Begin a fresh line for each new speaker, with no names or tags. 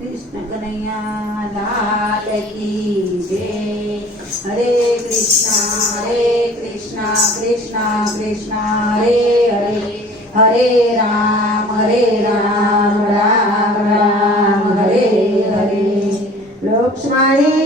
कृष्ण कन्हैया, लाल की जय। हरे कृष्णा हरे कृष्णा कृष्णा कृष्णा, हरे हरे। हरे राम हरे
राम राम राम, हरे हरे। लोकस्वामी